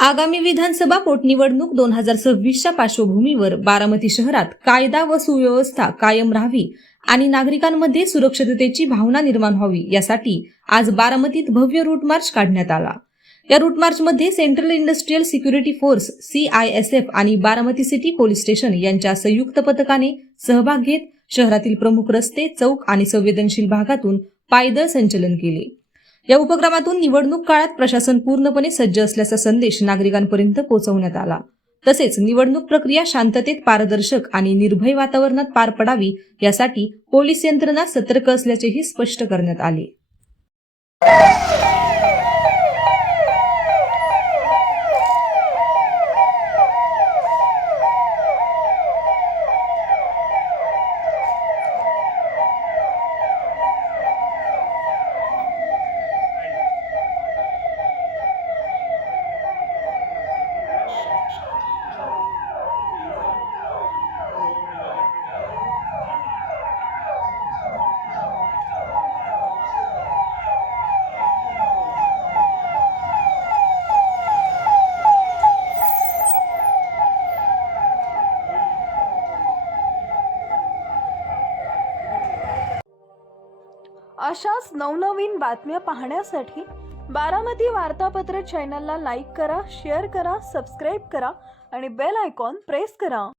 आगामी विधानसभा पोटनिवडणूक 2026च्या पार्श्वभूमीवर बारामती शहरात कायदा व सुव्यवस्था कायम राहावी आणि नागरिकांमध्ये सुरक्षिततेची भावना निर्माण व्हावी यासाठी आज बारामतीत भव्य रूट मार्च काढण्यात आला। या रूट मार्चमध्ये central industrial security force CISF आणि बारामती सिटी पोलीस स्टेशन यांच्या संयुक्त पथकाने सहभाग घेत शहरातील प्रमुख रस्ते, चौक आणि संवेदनशील भागातून पायदळ संचलन केले। या उपक्रमातून निवडणूक काळात प्रशासन पूर्णपणे सज्ज असल्याचा संदेश नागरिकांपर्यंत पोहोचवण्यात आला। तसेच निवडणूक प्रक्रिया शांततेत, पारदर्शक आणि निर्भय वातावरणात पार पडावी यासाठी पोलीस यंत्रणा सतर्क असल्याचेही स्पष्ट करण्यात आले। अशाच नवनवीन बातम्या पाहण्यासाठी बारामती वार्तापत्र चॅनलला लाईक करा, शेअर करा, सबस्क्राईब करा आणि बेल आयकॉन प्रेस करा।